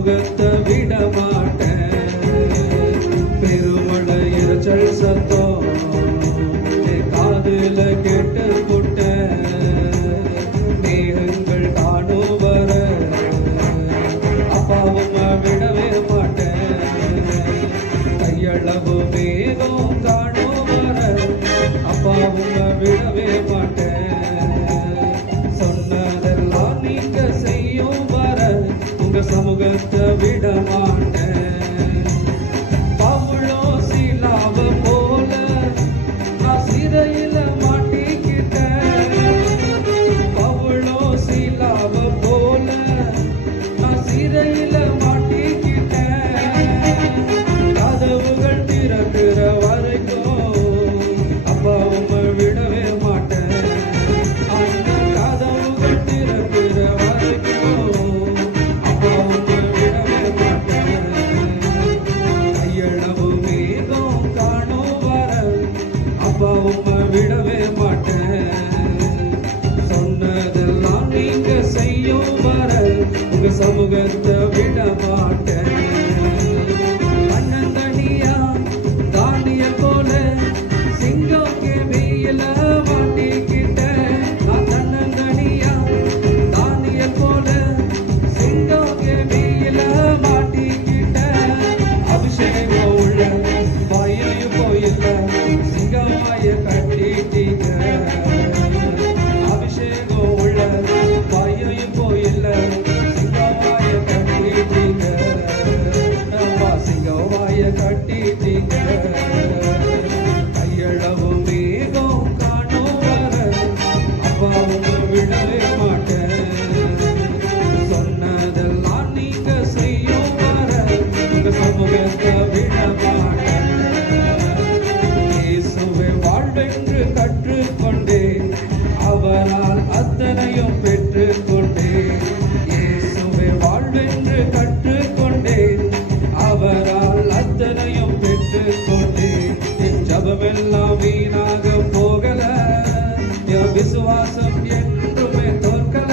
சமூகத்தை விட மாட்டேன். பெருமழை இரைச்சல் சத்தம் என் காதுல கேட்டு புட்ட மேகங்கள் காணும் வர அப்பாவும் விடவே மாட்டேன். கையளவு மேகம் காணும் வர அப்பாவும் விடவே மாட்டேன். சொன்னதெல்லாம் நீங்க செய்யும் வர உங்க சமூகத்தை விட மாட்டேன். பவுலோ சீலாவ போல நான் சிறையில மாட்டிக்கிட்டேன். பவுலோ சீலாவ போல நான் சிறையில மாட்டிக்கிட்டேன். கதவுகள் திறக்கிற வரைக்கும் அப்பாவும் விடவே மாட்டேன். அந்த கதவுகள் திறக்கிற வரைக்கும் அப்பாவும் விடவே மாட்டேன். கையளவு மேகம் காணும் வர அப்பாவும் விடவே மாட்டேன். சொன்னதெல்லாம் நீங்க செய்யும் வர உங்க சமூகத்தை விட மாட்டேன். அண்ணந்தனியா தாண்டியல் போல சிங்கம் கேவியில மாட்டிக்கிட்டேன். நான் தன்னந்தனியா தாண்டியல் போல சிங்கம் கேவியில மாட்டிக்கிட்டேன். அபிஷேகம் உள்ள வாயிலையும் போயில்ல சிங்கமாய கட்டிட்டீங்க. அபிஷேகம் உள்ள வாயிலையும் போயில்ல சிங்கமாய கட்டிட்டீங்க. சிங்கமாய கட்டிட்டீங்க. கையளவு மேகம் காணும் வர அப்பாவும் விடவே மாட்டேன். சொன்னதெல்லாம் நீங்க செய்யும் வர உங்க சமூகத்தை விட மாட்டேன். இயேசுவை வாழ்வென்று கற்றுக்கொண்டேன். அவரால் அத்தனையும் பெற்றுக்கொண்டேன். இயேசுவை வாழ்வென்று கற்றுக்கொண்டேன். அவரால் அத்தனையும் பெற்றுக்கொண்டேன். என் ஜபமெல்லாம் வீணாக போகல. என் விசுவாசம் என்றுமே தோற்கல.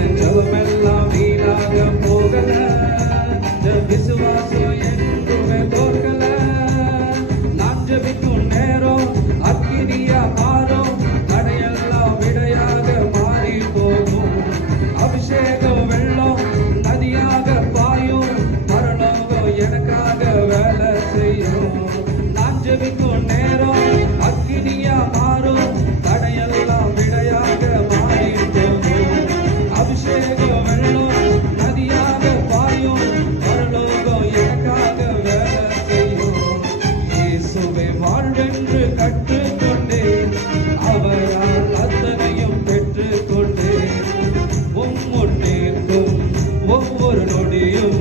என் ஜபமெல்லாம் வீணாக போகல. என் விசுவாசம் என்றுமே தோற்கல. நான் ஜபிக்கும் நேரம் அக்கினியா மாறும். தடையெல்லாம் விடையாக மாறி போகும். அபிஷேகம் வெள்ளம் நதியாக பாயும். பரலோகம் எனக்காக வேலை செய்யும். நான் ஜபிக்கும் நேரம் அக்கினியா மாறும். தடையெல்லாம் விடையாக மாறி போகும். அபிஷேகம் வெள்ளம் நதியாக பாயும். பரலோகம் எனக்காக வேலை செய்யும். இயேசுவை வாழ்வென்று கற்றுக்கொண்டேன். அவரால் அத்தனையும் பெற்றுக்கொண்டேன். முன்னேற்கும் ஒவ்வொரு நொடியும்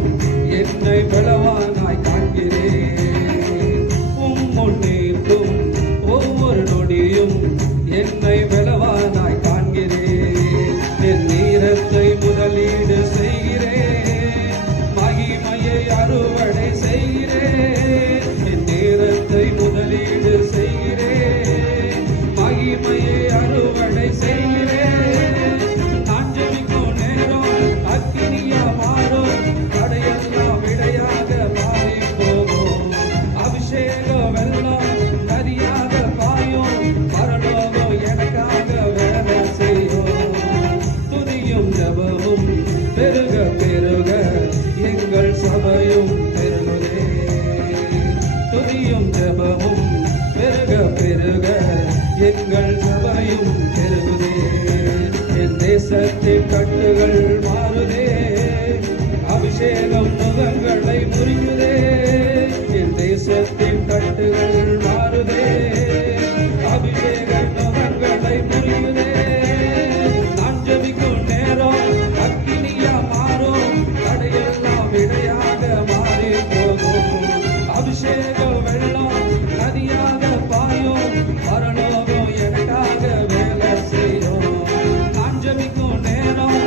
என்னை பலவானாய் காண்கிறேன். முன்னேற்கும் ஒவ்வொரு நொடியும் என்னை பலவானாய் காண்கிறேன். என் நேரத்தை முதலீடு செய்கிறேன். மகிமையை அறுவடை செய்கிறேன். என் நேரத்தை முதலீடு செய்கிறேன். மகிமையை அறுவடை செய்கிறேன். நான் ஜெபிக்கும் நேரம் அக்கினியா மாறும். தடையெல்லாம் விடையாக மாறி போகும். அபிஷேகம் வெள்ளம் நதியாக பாயும். பரலோகம் எனக்காக வேலை செய்யும். துதியும் ஜபமும் பெருக பெருக எங்கள் சபையும் பெருகுதே. துதியும் ஜபமும் பெருக பெருக எங்கள் சபையும் பெருகுதே. என் தேசத்தின் கட்டுகள் மாறுதே. அபிஷேகம் முகங்களை முறிக்குதே. என் தேசத்தின் கட்டுகள் மாறுதே. அபிஷேகம் முகங்களை முறிக்குதே. நான் ஜபிக்கும் நேரம் அக்கினியா மாறும். தடையெல்லாம் விடையாக மாறி போகும். அபிஷேகம் வெள்ளம் நதியாக பாயும். பரலோகம் எனக்காக வேலை செய்யும். நான் ஜபிக்கும் நேரம்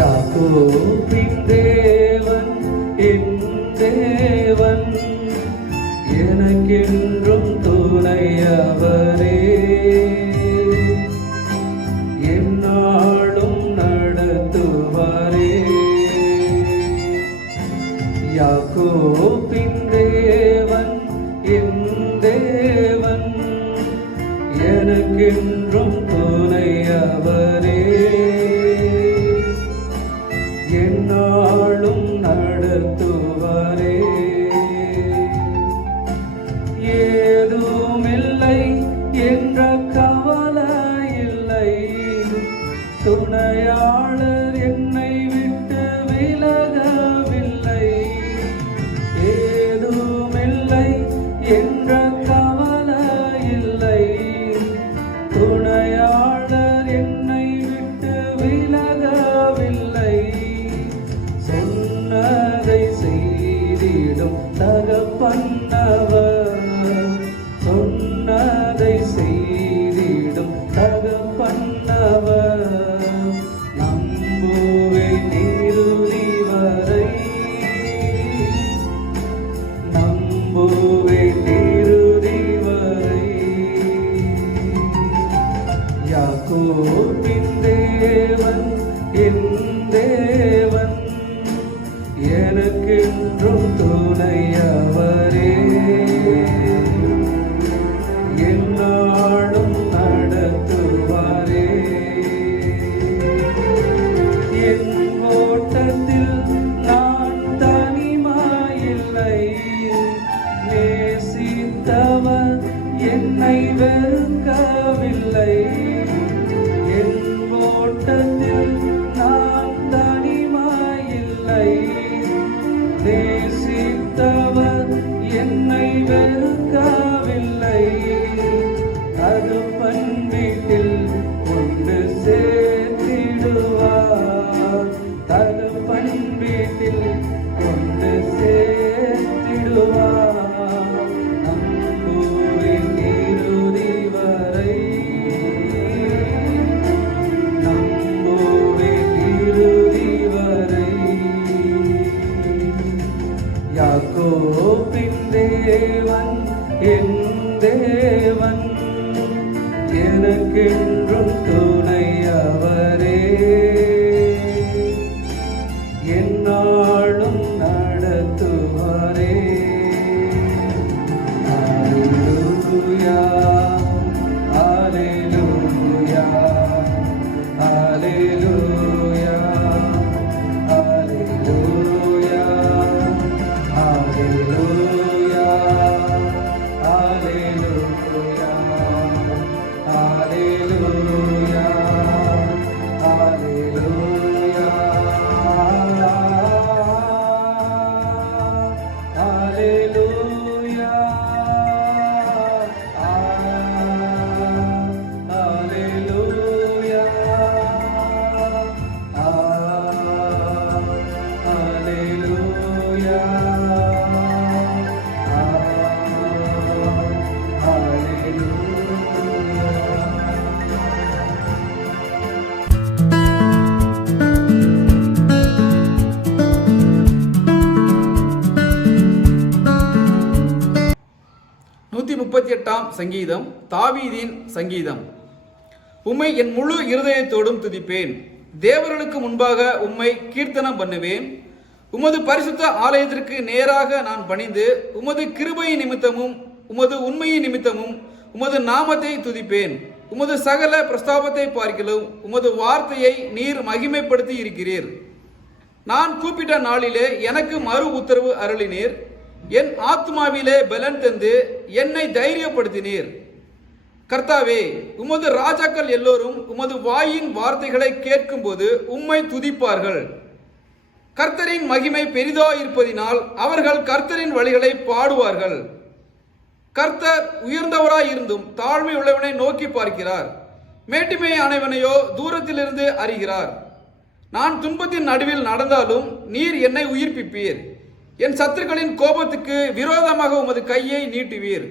யாக்கோபின் தேவன் என் தேவன், எனக்கென்றும் துணையவரே. என்னாலும் நடத்துவாரே. யாக்கோபின் தேவன் என் தேவன், எனக்கென்றும் துணையவரே. என்னாலும் நடத்துவாரே. ஏதுமில்லை என்ற கவலை இல்லை, துணையாளர் என்னை விட்டு விலகவில்லை. ஏதுமில்லை என்ற கவலை இல்லை, துணையாளர் என்னை விட்டு விலகவில்லை. சொன்னதை செய்திடும் தகப்பன்னவர், சொன்னதை செய்திடும் தகப்பன்னவர். நம்புவேன் இறுதி வரை, நம்புவேன் இறுதி வரை. யாக்கோபின் தேவன் என் தேவன், எனக்கென்றும் துணையவரே. என்னாலும் நடத்துவாரே. என் ஓட்டத்தில் நான் தனிமாயில்லை, நேசித்தவர் என்னை வெறுக்கவில்லை. என் ஓட்டத்தில் நான் தனிமாயில்லை, நேசித்தவர் என்னை வெறுக்கவில்லை. தகப்பன் வீட்டில் கொண்டு சேர்த்திடுவார், தகப்பன் வீட்டில் கொண்டு சேர்த்திடுவார். நம்புவேன் இறுதி வரை, நம்புவேன் இறுதி வரை. யாக்கோபின் தேவன் என் தேவன், எனக்கென்றும் துணையவரே. என்னாலும் நடத்துவாரே. அல்லேலூயா, அல்லேலூயா, அல்லேலூயா, அல்லேலூயா, அல்லேலூயா, அல்லேலூயா, அல்லேலூயா, அல்லேலூயா, அல்லேலூயா, அல்லேலூயா, அல்லேலூயா, சங்கீதம், தாவீதின் சங்கீதம். உம்மை என் முழு இருதயத்தோடும் துதிப்பேன். தேவர்களுக்கு முன்பாக உம்மை கீர்த்தனம் பண்ணுவேன். உமது பரிசுத்த ஆலயத்திற்கு நேராக நான் பணிந்து உமது கிருபையின் நிமித்தமும் உமது உண்மையின் நிமித்தமும் உமது நாமத்தை துதிப்பேன். உமது சகல பிரஸ்தாபத்தை பார்க்கிலும் உமது வார்த்தையை நீர் மகிமைப்படுத்தி இருக்கிறீர். நான் கூப்பிட்ட நாளிலே எனக்கு மறு உத்தரவு அருளினீர். என் ஆத்மாவிலே பலன் தந்து என்னை தைரியப்படுத்தினீர். கர்த்தாவே, உமது ராஜாக்கள் எல்லோரும் உமது வாயின் வார்த்தைகளை கேட்கும்போது உம்மை துதிப்பார்கள். கர்த்தரின் மகிமை பெரிதாயிருப்பதினால் அவர்கள் கர்த்தரின் வழிகளை பாடுவார்கள். கர்த்தர் உயர்ந்தவராயிருந்தும் தாழ்மை உள்ளவனை நோக்கி பார்க்கிறார். மேட்டிமை ஆனவனையோ தூரத்திலிருந்து அறிகிறார். நான் துன்பத்தின் நடுவில் நடந்தாலும் நீர் என்னை உயிர்ப்பிப்பீர். என் சத்துருக்களின் கோபத்துக்கு விரோதமாக உமது கையை நீட்டுவீர்.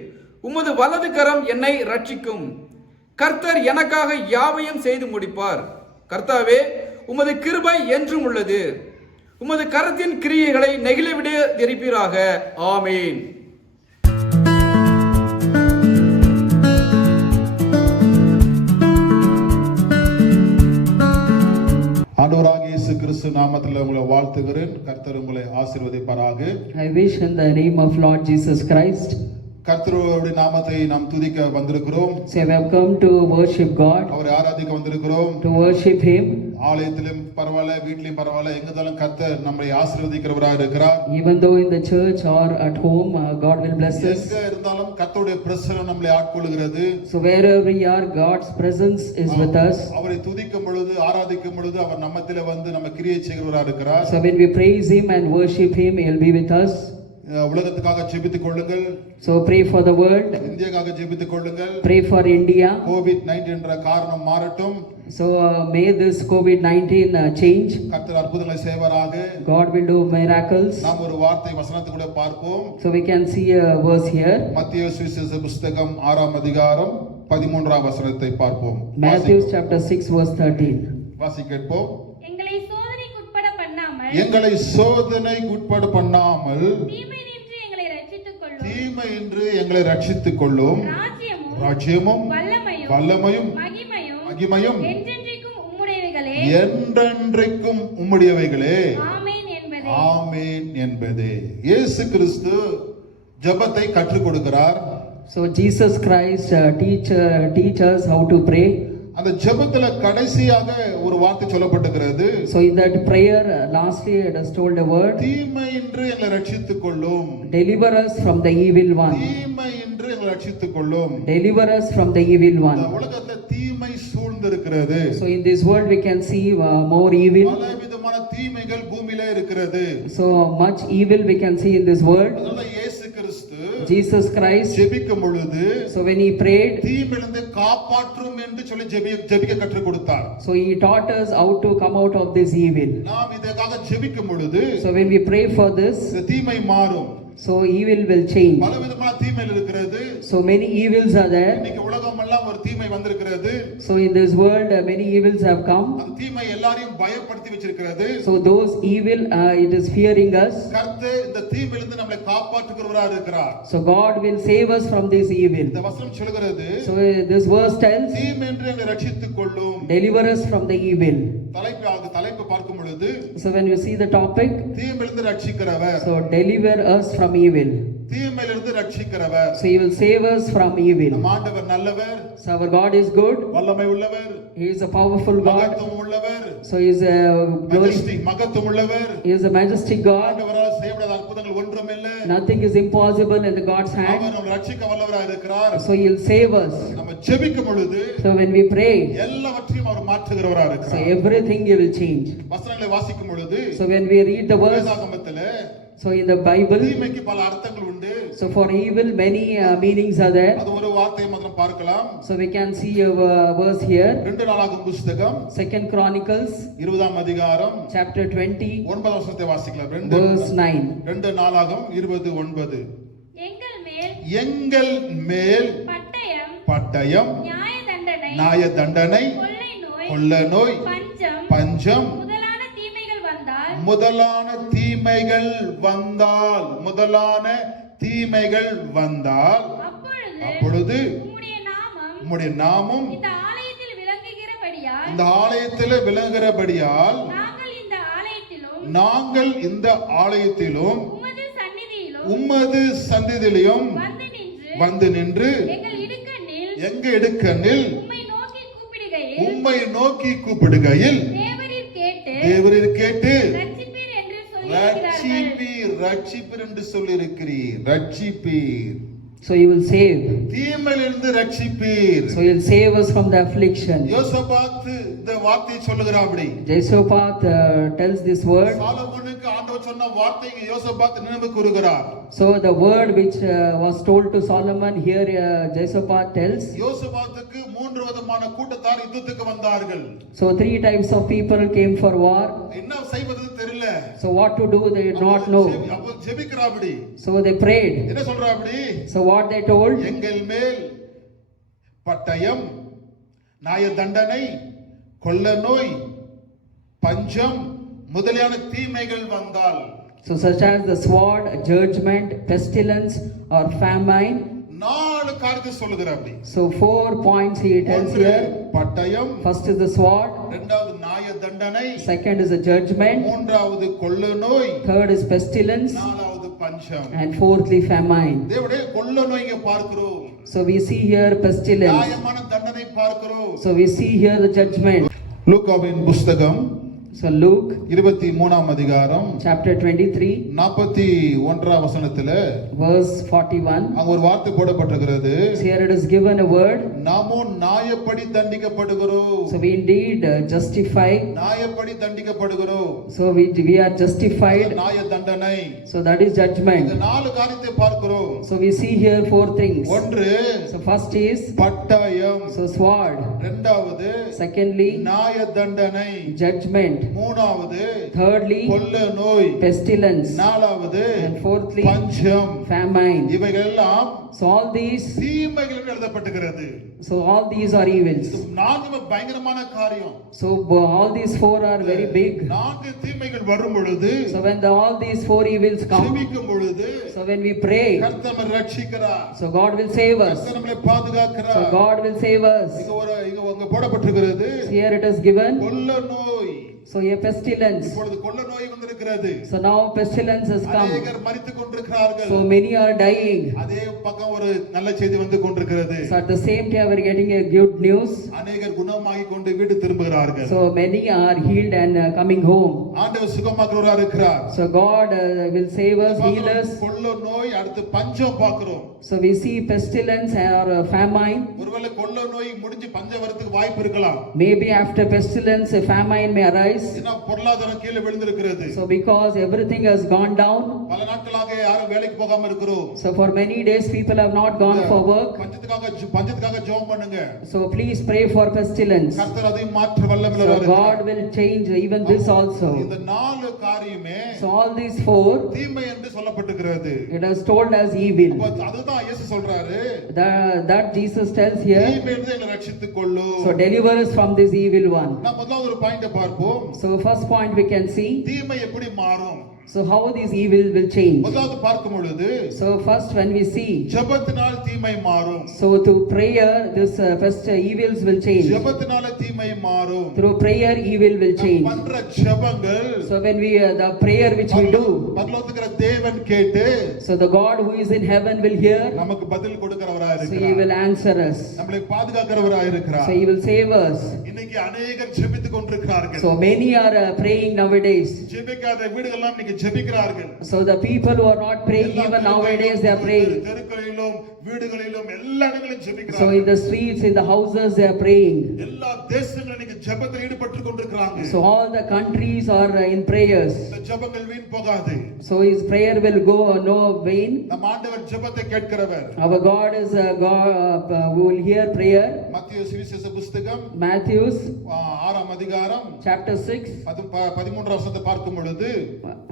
உமது வலது கரம் என்னை ரட்சிக்கும். கர்த்தர் எனக்காக யாவையும் செய்து முடிப்பார். கர்த்தாவே, உமது கிருபை என்றும் உள்ளது. உமது கரத்தின் கிரியைகளை நெகிழவிட தெரிப்பீராக. ஆமீன். ஆண்டவராகிய இயேசு கிறிஸ்து நாமத்தில் உங்களை வாழ்த்துகிறேன். கர்த்தர் உங்களை ஆசீர்வதிப்பாராக. I wish in the name of Lord Jesus Christ. கர்த்தருடைய நாமத்தை நாம் துதிக்க வந்திருக்கிறோம். So we have come to worship God, அவரை ஆராதிக்க வந்திருக்கிறோம். to worship Him. ஆலயத்திலும் பரவாயில்ல, வீட்டிலும் பரவாயில்ல, எங்கதாலும் கர்த்தர் நம்மை ஆசீர்வதிக்கிறவராக இருக்கிறார். Even though in the church or at home, God will bless us. எங்க இருந்தாலும் கர்த்தருடைய பிரசன்னம் நம்மை ஆட்கொள்கிறது. So wherever we are, God's presence is with us. அவரை துதிக்கும் பொழுது, ஆராதிக்கும் பொழுது அவர் நம்மத்திலே வந்து நம்ம கிரியை செய்கிறவராக இருக்கிறார். So when we praise Him and worship Him, He'll be with us. உலகத்துக்காக ஜெபித்துக் கொள்ளுங்கள். So pray for the world. இந்தியாக்காக ஜெபித்துக் கொள்ளுங்கள். Pray for India. COVID-19 என்ற காரணம் மாறட்டும். So may this COVID-19 change. கர்த்தர் அற்புதங்களை செய்வாராக. God will do miracles. நாம் ஒரு வார்த்தை வசனத்தை கூட பார்ப்போம். So we can see a verse here. மத்தேயு சுவிசேஷ புத்தகம் 6ஆம் அதிகாரம் 13ஆம் வசனத்தை பார்ப்போம். Matthew chapter 6 verse 13. வாசி கேட்போம். எங்களை சோதனைக்குட்பட பண்ணாமல் எங்களை சோதனைக்குட்பட பண்ணாமல் தீமையினின்று எங்களை ரட்சித்துக் கொள்ளும். தீமையின்றி எங்களை ரட்சித்துக் கொள்ளும். ராஜ்யமும் வல்லமையும் மகிமையும் என்றென்றைக்கும் உம்முடையவைகளே. என்றென்றைக்கும் உம்முடையவைகளே. ஆமென் என்பதே. ஆமென் என்பதே. இயேசு கிறிஸ்து ஜெபத்தை கற்றுக் கொடுக்கிறார். So Jesus Christ teach us how to pray. அந்த ஜெபத்துல கடைசியாக ஒரு வார்த்தை சொல்லப்பட்டிருக்கிறது. So in that prayer lastly it is told a word, தீமையின்றி எங்களை ரட்சித்துக் கொள்ளும். deliver us from the evil one. தீமையின்றி எங்களை ரட்சித்துக் கொள்ளும். Deliver us from the evil one. இந்த உலகத்துல தீமை சூழ்ந்திருக்கிறது. So in this world we can see more evil. பல விதமான தீமைகள் பூமியிலே இருக்கிறது. So much evil we can see in this world. அதனால இயேசு கிறிஸ்து Jesus Christ, ஜெபிக்கும் பொழுது so when he prayed, தீமையிலிருந்து காப்பாற்றும் என்று சொல்லி ஜெபிக்க கற்றுக் கொடுத்தார். so he taught us how to come out of this evil. நாம் இதற்காக ஜெபிக்கும் பொழுது So when we pray for this, இந்த தீமை மாறும். so evil will change. பல விதமான தீமைகள் இருக்கிறது. So many evils are there. இன்னைக்கு உலகம் எல்லாம் ஒரு தீமை வந்திருக்கிறது. So in this world many evils have come. அந்த தீமை எல்லாரையும் பயப்படுத்தி வச்சிருக்கிறது. So those evil it is fearing us. கர்த்தர் இந்த தீமையிலிருந்து நம்மை காப்பாற்றுகிறவராக இருக்கிறார். So God will save us from this evil. இந்த வசனம் சொல்கிறது, So this verse tells, தீமையின்றி எங்களை ரட்சித்துக் கொள்ளும். deliver us from the evil. தலைப்பு பார்க்கும் பொழுது, So when you see the topic, தீமையிலிருந்து ரட்சிக்கிறவர், so deliver us from evil. தீமையிலிருந்து ரட்சிக்கிறவர். So he will save us from evil. நம் ஆண்டவர் நல்லவர். So our God is good. வல்லமை உள்ளவர். He is a powerful God. மகத்துவம் உள்ளவர். So he is a மகத்துவம் உள்ளவர். He is a majestic God. ஆண்டவரால் செய்யப்படாத அற்புதங்கள் ஒன்றுமில்லை. Nothing is impossible in the God's hand. அவர் நம்மை ரட்சிக்க வல்லவராக இருக்கிறார். So he will save us. நம்ம ஜெபிக்கும் பொழுது So when we pray, எல்லாவற்றையும் அவர் மாற்றுகிறவராக so இருக்கிறார். everything he will change. வசனங்களை வாசிக்கும் பொழுது, So when we read the verse, வேதாகமத்திலே so in the Bible, தீமைக்கு பல அர்த்தங்கள் உண்டு. so for evil many meanings are there. அது ஒரு வார்த்தையை மாத்திரம் பார்க்கலாம். So we can see a verse here. 2 நாளாகும் புத்தகம் 2 Chronicles 20ஆம் அதிகாரம் chapter 20 9ஆம் வசனத்தை வாசிக்கலாம். verse 9. 2 நாளாகும் 29. எங்கள் மேல் பட்டயம் நியாய தண்டனை கொள்ள நோய் பஞ்சம் முதலான தீமைகள் வந்தால் அப்பொழுது உம்முடைய நாமம் இந்த ஆலயத்தில் விளங்குகிறபடியால் நாங்கள் இந்த ஆலயத்திலும் உமது சந்நிதியிலும் வந்து நின்று எங்க இடுக்கண்ணில் உம்மை நோக்கி கூப்பிடுகையில் தேவரீர் கேட்டு ரட்சிப்பீர் என்று சொல்லியிருக்கிறீர். ரட்சிப்பீர். So he will save. தீமையிலிருந்து ரட்சிப்பீர். So he will save us from the affliction. யோசபாத் இந்த வார்த்தையை சொல்லுகிறாபடி. Jehoshaphat tells this word. சாலமோனுக்கு ஆண்டவர் சொன்ன வார்த்தையை யோசபாத் நினைவு கூறுகிறார். So the word which was told to Solomon here Jehoshaphat tells. யோசபாத்துக்கு மூன்று விதமான கூட்டத்தார் யுத்தத்துக்கு வந்தார்கள். So three types of people came for war. என்ன செய்வது தெரியல. So what to do they did not know. அப்ப ஜெபிக்கறாபடி. So they prayed. என்ன சொல்றாபடி? So what they told? எங்கள் மேல் பட்டயம் நியாய தண்டனை கொள்ள நோய் பஞ்சம் முதலியான தீமைகள் வந்தால் So such as the sword, judgment, pestilence or famine. 4 காரியத்தை சொல்லுகிறார் அப்படி. So 4 points he tells ஒன்று here. பட்டயம், First is the sword, இரண்டாவது நியாய தண்டனை, second is the judgment, மூன்றாவது கொள்ளை நோய், third is pestilence, நாலாவது பஞ்சம். and fourthly famine. தேவனுடைய கொள்ளை நோய் இங்க பார்க்கிறோம். So we see here pestilence. நியாயமான தண்டனை பார்க்கிறோம். So we see here the judgment. லூக்காவின் புஸ்தகம் So Luke 23ஆம் அதிகாரம் chapter 23 41ஆம் வசனத்துல verse 41. அங்க ஒரு வார்த்தை போடப்பட்டிருக்கிறது. Here it is given a word. நாமோ நியாயப்படி தண்டிக்கப்படுகிறோம். So we indeed justified. நியாயப்படி தண்டிக்கப்படுகிறோம். So we are justified. நியாய தண்டனை. So that is இந்த judgment. 4 காரியத்தை பார்க்கிறோம். So we see here 4 things. ஒன்று So first is பட்டயம், so sword. இரண்டாவது Secondly நியாய தண்டனை, judgment. மூணாவது Thirdly கொள்ளை நோய், pestilence. நாலாவது And fourthly பஞ்சம். famine. இவைகள் எல்லாம் So all these தீமைகள் எழுதப்பட்டிருக்கிறது. are evils. நான்கு பயங்கரமான காரியம். So all these 4 are very big. 4 தீமைகள் வரும் பொழுது, So when all these 4 evils come, ஜெபிக்கும் பொழுது so when we pray, கர்த்தர் நம்மை ரட்சிக்கிறார். so God will save us. கர்த்தர் நம்மை பாதுகாக்கிறார். So God will save us. இங்க அங்க போடப்பட்டிருக்கிறது Here it is given. கொள்ளை நோய். So a pestilence. இப்பொழுது கொள்ளை நோய் வந்திருக்கிறது. So now pestilence has come. அநேகர் மரித்துக் கொண்டிருக்கிறார்கள். So many are dying. அதே பக்கம் ஒரு நல்ல செய்தி வந்து கொண்டிருக்கிறது. So at the same time we are getting a good news. அநேகர் குணமாகி கொண்டு வீடு திரும்புகிறார்கள். So many are healed and coming home. ஆண்டவர் சுகமாக்குறவரா இருக்கிறார். So God will save us, heal us. கொள்ளை நோய், அடுத்து பஞ்சம் பார்க்கிறோம். So we see pestilence or famine. ஒருவேளை கொள்ளை நோய் முடிஞ்சு பஞ்சம் வரதுக்கு வாய்ப்பு இருக்கலாம். Maybe after pestilence a famine may arise. ஏன்னா பொருளாதாரம் கீழே விழுந்திருக்கிறது. So because everything has gone down. பல நாட்களாக யாரும் வேலைக்கு போகாம இருக்கிறோம். So for many days people have not gone for work. பஞ்சத்துக்காக ஜெபம் பண்ணுங்க. So please pray for pestilence. கர்த்தர் அதை மாற்ற வல்லமையுள்ளவராக So இருக்கிறார். God will change even this also. இந்த 4 காரியமே So all these 4 தீமை என்று சொல்லப்பட்டிருக்கிறது. it is told as evil. அப்ப அதுதான் இயேசு சொல்றாரு. That Jesus tells here. தீமை என்று எங்களை ரட்சித்துக் கொள்ளும். So deliver us from this evil one. நான் முதல்ல ஒரு பாயிண்ட் பார்ப்போம். So first point we can see. தீமை எப்படி மாறும்? So how these evil will change. முதலாவது பார்க்கும் பொழுது So first when we see. ஜெபத்தினால் தீமை மாறும். So through prayer this first evils will change. ஜெபத்தினால தீமை மாறும். Through prayer evil will change. பண்ற ஜெபங்கள் So when we the prayer which we do. பரலோகத்திலே தேவன் கேட்டு So the God who is in heaven will hear. நமக்கு பதில் கொடுக்கிறவராய் So இருக்கிறார். he will answer us. நம்மை பாதுகாக்கிறவராய் இருக்கிறார். So he will save us. இன்னைக்கு अनेகர் ஜெபித்துக் கொண்டிருக்கிறார்கள். So many are praying nowadays. ஜெபிக்காத வீடுகள் எல்லாம் இன்னைக்கு ஜெபிக்கிறார்கள். So the people who are not praying even nowadays they are praying. தெருக்களிலும் வீடுகளிலும் எல்லா இடங்களிலும் So ஜெபிக்கிறார்கள். in the streets, in the houses they are praying. எல்லா தேசங்களும் இன்னைக்கு ஜெபத்தில் ஈடுபட்டு கொண்டிருக்கிறாங்க. So all the countries are in prayers. இந்த ஜெபங்கள் வீண் போகாது. So his prayer will go no vain. நம் ஆண்டவர் ஜெபத்தை கேட்கிறவர். Our God is a God who will hear prayer. மத்தேயு சுவிசேஷ புத்தகம் Matthews 6ஆம் அதிகாரம் chapter 6 13ஆம் வசனத்தை பார்க்கும் பொழுது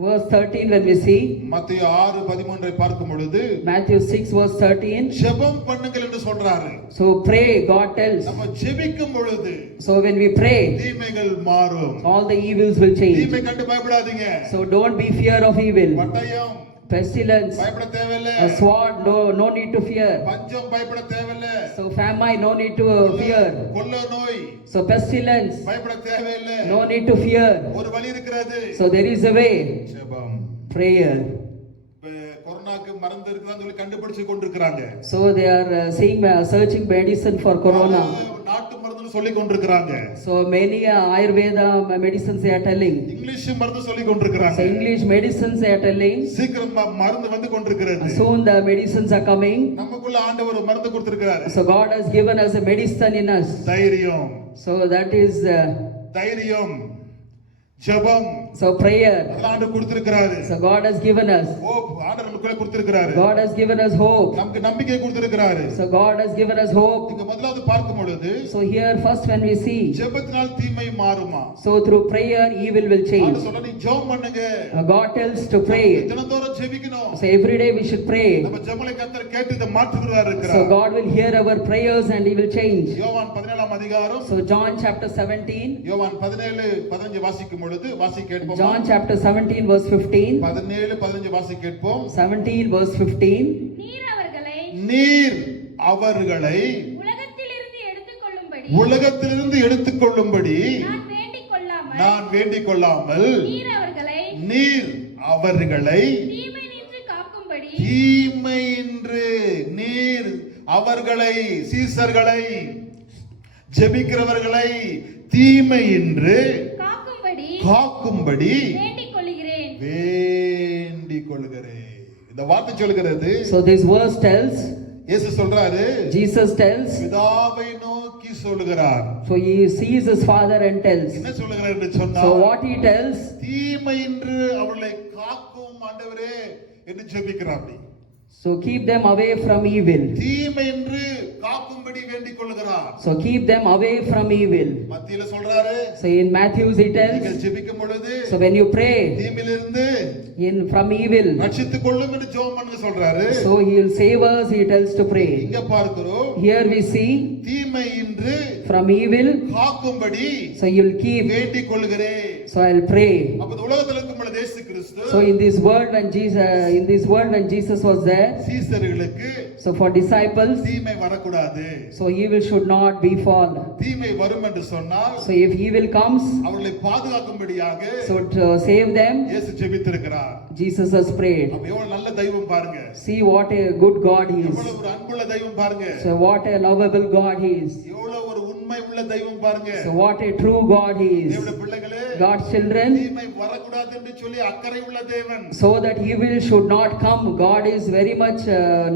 verse 13 when we see மத்தேயு 6:13 பார்க்கும் பொழுது Matthew 6 verse 13. ஜெபம் பண்ணுங்கள் என்று சொல்றாரு. So pray, God tells. நம்ம ஜெபிக்கும் பொழுது So when we pray, தீமைகள் மாறும். all the evils will change. தீமை கண்டு பயப்படாதீங்க. So don't be fear of evil. பட்டயம் Pestilence, பயப்பட தேவையில்லை. a sword, no need to fear. பஞ்சம் பயப்பட தேவையில்லை. So famine, no need to fear. கொள்ளை நோய் So pestilence, பயப்பட தேவையில்லை. no need to fear. ஒரு வழி இருக்கிறது. So there is a way, ஜெபம். prayer. கொரோனாக்கு மருந்து இருக்குதான்னு சொல்லி கண்டுபிடிச்சு கொண்டிருக்காங்க. So they are searching medicine for corona. நாட்டு மருந்துன்னு சொல்லி கொண்டிருக்காங்க. So many Ayurveda medicines they are telling. English மருந்து சொல்லி கொண்டிருக்காங்க. So English medicines they are telling. சீக்கிரம் மருந்து வந்து கொண்டிருக்கிறது. Soon the medicines are coming. நமக்குள்ள ஆண்டவர் ஒரு மருந்து கொடுத்திருக்காரு. So God has given us a medicine in us. தைரியம். So that is தைரியம், ஜெபம், So prayer. அதெல்லாம் ஆண்டவர் கொடுத்திருக்கிறாரு. So God has given us. Hope ஆண்டவர் நமக்குள்ள கொடுத்திருக்கிறாரு. God has given us hope. நமக்கு நம்பிக்கை கொடுத்திருக்கிறாரு. So God has given us hope. இங்க முதலாவது பார்க்கும் பொழுது So here first when we see, ஜெபத்தினால் தீமை மாறுமா? so through prayer evil will change. ஆண்டவர் சொல்றாரு, நீ ஜெபம் பண்ணுங்க. God tells to pray. தினந்தோறும் ஜெபிக்கணும். So every day we should pray. நம்ம ஜெபங்களை கர்த்தர் கேட்டு இத மாற்றுகிறவரா So இருக்கிறார். God will hear our prayers and he will change. யோவான் 17ஆம் அதிகாரம். So John chapter 17. யோவான் 17:15 வாசிக்கும் பொழுது கேட்போம். John chapter 17 verse 15. 17:15 வாசி கேட்போம். 17 verse 15. நீர் அவர்களை உலகத்திலிருந்து எடுத்துக்கொள்ளும்படி உலகத்திலிருந்து எடுத்துக்கொள்ளும்படி நான் வேண்டிக் கொள்ளாமல் நீர் அவர்களை தீமையின்று நீர் அவர்களை சீசர்களை ஜெபிக்கிறவர்களை தீமையின்று காக்கும்படி வேண்டிக் கொள்கிறேன். இந்த வார்த்தை சொல்கிறது. So this verse tells, இயேசு சொல்றாரு, Jesus tells, பிதாவை நோக்கி சொல்லுகிறார். So he sees his father and tells. என்ன சொல்லுகிறார் என்று சொன்னா, So what he tells, தீமையின்று அவர்களை காக்கும் ஆண்டவரே என்று ஜெபிக்கிறார். So keep them away from evil. தீமையின்று காக்கும்படி வேண்டிக் கொள்கிறார். So keep them away from evil. மத்தியில சொல்றாரு. So in Matthew he tells, நீங்கள் ஜெபிக்கும் பொழுது, so when you pray, தீமையிலிருந்து from evil, ரட்சித்துக் கொள்ளும் என்று ஜெபம் பண்ண சொல்றாரு. So he will save us, he tells to pray. இங்க பார்க்கிறோம். Here we see, தீமையின்று from evil, காக்கும்படி so you will keep, வேண்டிக் கொள்கிறேன். So I will pray. அப்ப உலகத்தில் இருக்கும் பொழுது இயேசு கிறிஸ்து, So in this world when Jesus was there, சீசர்களுக்கு, so for disciples, தீமை வரக்கூடாது. So evil should not befall. தீமை வரும் என்று சொன்னால், So if evil comes, அவர்களை பாதுகாக்கும்படியாக, so to save them, இயேசு ஜெபித்திருக்கிறார். Jesus has prayed. அப்ப எவ்வளவு நல்ல தெய்வம் பாருங்க. See what a good God he is. எவ்வளவு ஒரு அன்புள்ள தெய்வம் பாருங்க. So what a lovable God he is. எவ்வளவு ஒரு உண்மை உள்ள தெய்வம் பாருங்க. So what a true God he is. தேவனுடைய பிள்ளைகளே, God's children, தீமை வரக்கூடாது என்று சொல்லி அக்கறை உள்ள தேவன். So that evil should not come. God is very much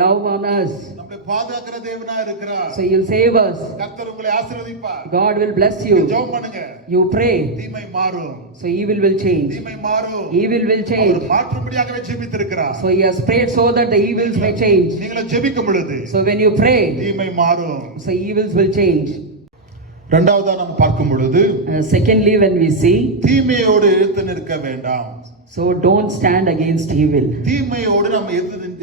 love on us. நம்மை பாதுகாக்கிற தேவனா இருக்கிறார். So he'll save us. கர்த்தர் உங்களை ஆசீர்வதிப்பார். God will bless you. ஜெபம் பண்ணுங்க. You pray. தீமை மாறும். So evil will change. தீமை மாறும். Evil will change. Our மாற்றும்படியாகவே ஜெபித்திருக்கிறார். So he has prayed so that the evils may change. நீங்கள் ஜெபிக்கும் பொழுது, So when you pray, தீமை மாறும். so evils will change. இரண்டாவதா நாம் பார்க்கும் பொழுது, Secondly, when we see, தீமையோடு எதிர்த்து நிற்க வேண்டாம். so don't stand against evil. தீமையோடு நாம்